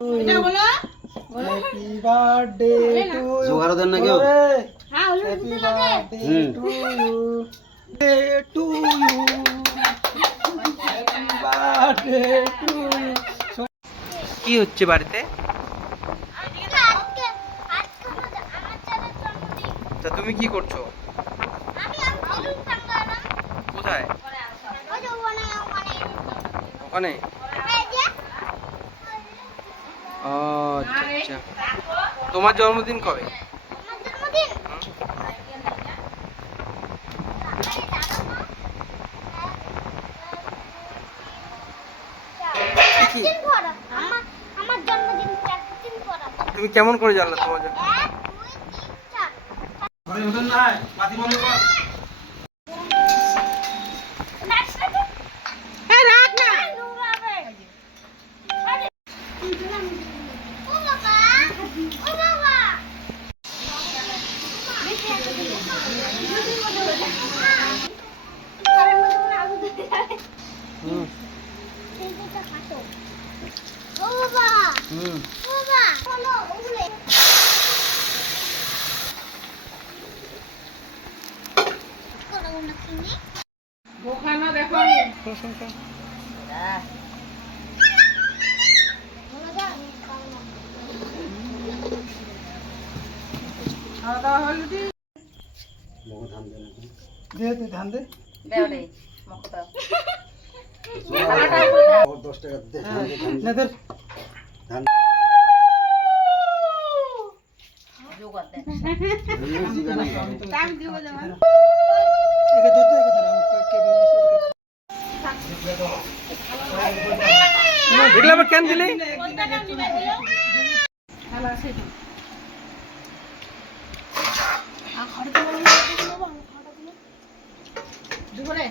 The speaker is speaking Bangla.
এটা বলো হ্যাপি বার্থডে টু ইউ। জোগাড় দেন না কেউ? হ্যাঁ হলো happy birthday to you, to you, happy birthday to you. কি হচ্ছে বাড়িতে? তা তুমি কি করছো? কোথায়? ওখানে? ও আচ্ছা আচ্ছা। তোমার জন্মদিন কবে? কি? তুমি কেমন করে জানলে তোমার জন্য? এই রাখ না হুম হুম। বোখানো দেখো শোন শোন শোন। খাওয়া দাওয়া হলো দি দে দে ধান দে। না দে। টাইম দিব যেমন একে ধর তো, একে ধর। আমি কেক নিয়ে এসে ওকে- দেখলে আবার কেন দিলি? কোনটা নাম দিবা দিও ভালো আছে তো আ ঘরে তো বলি দুপুরে